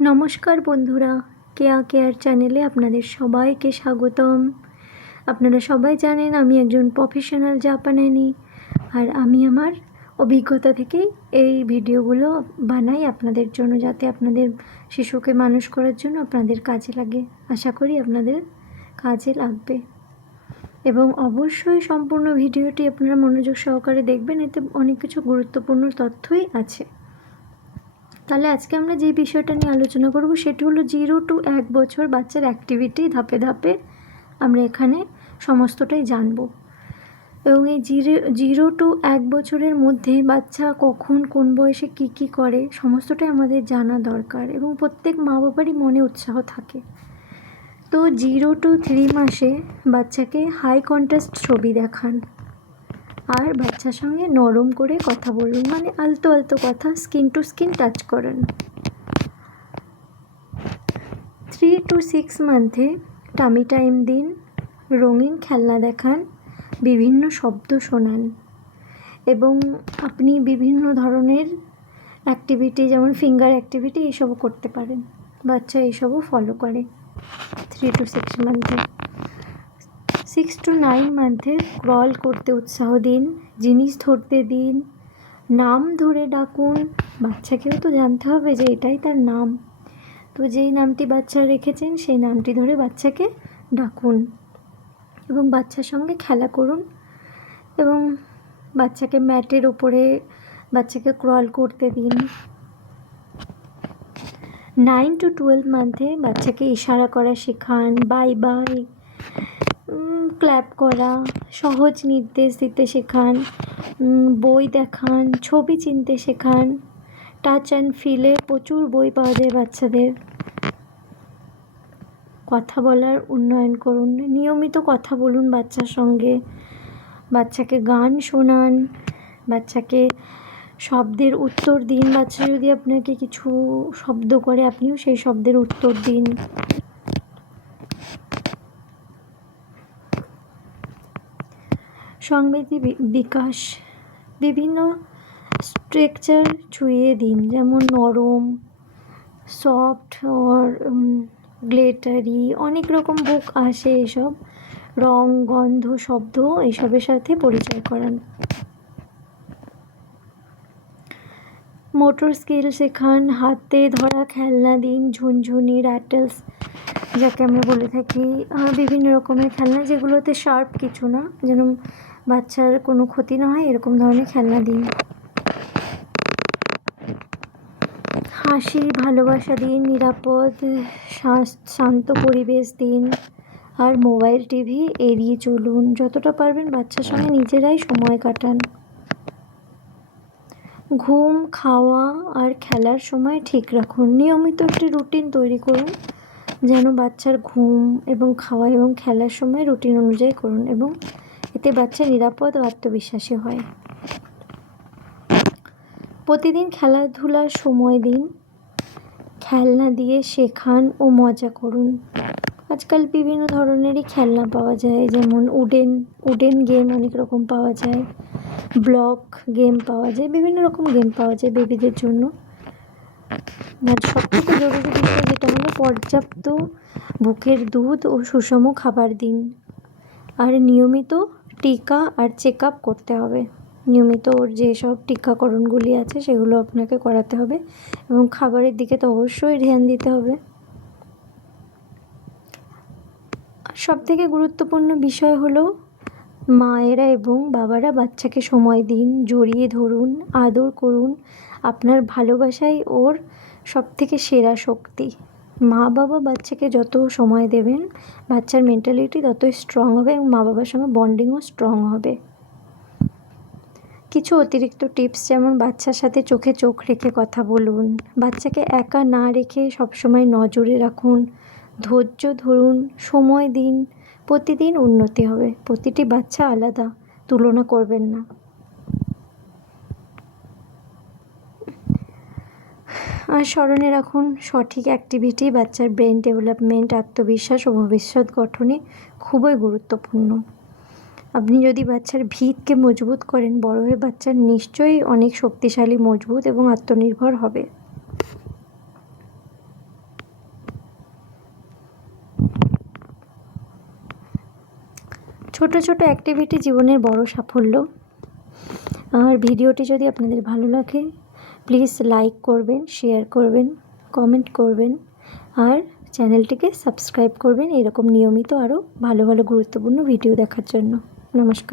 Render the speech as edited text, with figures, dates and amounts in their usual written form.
নমস্কার বন্ধুরা, কেয়া কেয়ার চ্যানেলে আপনাদের সবাইকে স্বাগতম। আপনারা সবাই জানেন আমি একজন প্রফেশনাল জাপানানি, আর আমি আমার অভিজ্ঞতা থেকেই এই ভিডিওগুলো বানাই আপনাদের জন্য, যাতে আপনাদের শিশুকে মানুষ করার জন্য আপনাদের কাজে লাগে। আশা করি আপনাদের কাজে লাগবে এবং অবশ্যই সম্পূর্ণ ভিডিওটি আপনারা মনোযোগ সহকারে দেখবেন, এতে অনেক কিছু গুরুত্বপূর্ণ তথ্যই আছে। তাহলে আজকে আমরা যে বিষয়টা নিয়ে আলোচনা করব সেটি হলো 0 to 1 বছর বাচ্চার অ্যাক্টিভিটি। ধাপে ধাপে আমরা এখানে সমস্তটাই জানব। এবং এই 0 to 1 বছরের মধ্যে বাচ্চা কখন কোন বয়সে কী করে সমস্তটাই আমাদের জানা দরকার, এবং প্রত্যেক মা বাবারই মনে উৎসাহ থাকে। তো 0 to 3 মাসে বাচ্চাকে হাই কন্ট্রাস্ট ছবি দেখান, আর বাচ্চার সঙ্গে নরম করে কথা বলুন, মানে আলতো আলতো কথা, স্কিন টু স্কিন টাচ করেন। 3 to 6 মান্থে টামি টাইম দিন, রঙিন খেলনা দেখান, বিভিন্ন শব্দ শোনান, এবং আপনি বিভিন্ন ধরনের অ্যাক্টিভিটি যেমন ফিঙ্গার অ্যাক্টিভিটি এইসবও করতে পারেন। বাচ্চা এইসবও ফলো করে 3 to 6 মান্থে। 6 to 9 মান্থে ক্রল করতে উৎসাহ দিন, জিনিস ধরতে দিন, নাম ধরে ডাকুন। বাচ্চাকেও তো জানতে হবে যে এটাই তার নাম, তো যেই নামটি বাচ্চা রেখেছেন সেই নামটি ধরে বাচ্চাকে ডাকুন এবং বাচ্চার সঙ্গে খেলা করুন। এবং বাচ্চাকে ম্যাটের ওপরে বাচ্চাকে ক্রল করতে দিন। 9 to 12 মান্থে বাচ্চাকে ইশারা করা শেখান, বাই বাই, ক্ল্যাপ করা, সহজ নির্দেশ দিতে শেখান, বই দেখান, ছবি চিনতে শেখান। টাচ অ্যান্ড ফিলে প্রচুর বই পাওয়া যায় বাচ্চাদের। কথা বলার উন্নয়ন করুন, নিয়মিত কথা বলুন বাচ্চার সঙ্গে, বাচ্চাকে গান শোনান, বাচ্চাকে শব্দের উত্তর দিন। বাচ্চা যদি আপনাকে কিছু শব্দ করে আপনিও সেই শব্দের উত্তর দিন। সংবেদী বিকাশ, বিভিন্ন স্ট্রাকচার ছুঁয়ে দিন, যেমন নরম, সফট ওর গ্লেটারি, অনেক রকম বুক আসে, এসব রং, গন্ধ, শব্দ এইসবের সাথে পরিচয় করান। মোটর স্কিল শেখান, হাতে ধরা খেলনা দিন, ঝুনঝুনি, র্যাটেলস যাকে আমরা বলে থাকি, বিভিন্ন রকমের খেলনা যেগুলোতে শার্প কিছু না, যেন বাচ্চার কোনো ক্ষতি না হয় এরকম ধরনের খেলনা দিন। হাসি, ভালোবাসা দিন, নিরাপদ শান্ত পরিবেশ দিন, আর মোবাইল টিভি এড়িয়ে চলুন। যতটা পারবেন বাচ্চার সঙ্গে নিজেরাই সময় কাটান। ঘুম, খাওয়া আর খেলার সময় ঠিক রাখুন। নিয়মিত একটি রুটিন তৈরি করুন, যেন বাচ্চার ঘুম এবং খাওয়া এবং খেলার সময় রুটিন অনুযায়ী করুন, এবং এতে বাচ্চা নিরাপদ ও আত্মবিশ্বাসী হয়। প্রতিদিন খেলাধুলার সময় দিন, খেলনা দিয়ে শেখান ও মজা করুন। আজকাল বিভিন্ন ধরনেরই খেলনা পাওয়া যায়, যেমন উডেন গেম অনেক রকম পাওয়া যায়, ব্লক গেম পাওয়া যায়, বিভিন্ন রকম গেম পাওয়া যায় বেবিদের জন্য। আর সবথেকে জরুরি বিষয় যেটা হলো পর্যাপ্ত বুকের দুধ ও সুষম খাবার দিন, আর নিয়মিত টিকা আর চেক আপ করতে হবে। নিয়মিত ওর যেসব টিকাকরণগুলি আছে সেগুলো আপনাকে করাতে হবে, এবং খাবারের দিকে তো অবশ্যই ধ্যান দিতে হবে। সবথেকে গুরুত্বপূর্ণ বিষয় হলো মায়েরা এবং বাবারা বাচ্চাকে সময় দিন, জড়িয়ে ধরুন, আদর করুন। আপনার ভালোবাসাই ওর সবথেকে সেরা শক্তি। মা বাবা বাচ্চাকে যত সময় দেবেন বাচ্চার মেন্টালিটি ততই স্ট্রং হবে, এবং মা বাবার সঙ্গে বন্ডিংও স্ট্রং হবে। কিছু অতিরিক্ত টিপস, যেমন বাচ্চার সাথে চোখে চোখ রেখে কথা বলুন, বাচ্চাকে একা না রেখে সবসময় নজরে রাখুন, ধৈর্য ধরুন, সময় দিন। প্রতিদিন উন্নতি হবে, প্রতিটি বাচ্চা আলাদা, তুলনা করবেন না। আর স্মরণে রাখুন, সঠিক অ্যাক্টিভিটি বাচ্চার ব্রেন ডেভেলপমেন্ট, আত্মবিশ্বাস ও ভবিষ্যৎ গঠনে খুবই গুরুত্বপূর্ণ। আপনি যদি বাচ্চার ভিতকে মজবুত করেন, বড় হয়ে বাচ্চার নিশ্চয়ই অনেক শক্তিশালী, মজবুত এবং আত্মনির্ভর হবে। ছোট ছোট অ্যাক্টিভিটি জীবনের বড় সাফল্য। আর ভিডিওটি যদি আপনাদের ভালো লাগে প্লিজ লাইক করবেন, শেয়ার করবেন, কমেন্ট করবেন আর চ্যানেলটিকে সাবস্ক্রাইব করবেন এরকম নিয়মিত আরও ভালো ভালো গুরুত্বপূর্ণ ভিডিও দেখার জন্য। নমস্কার।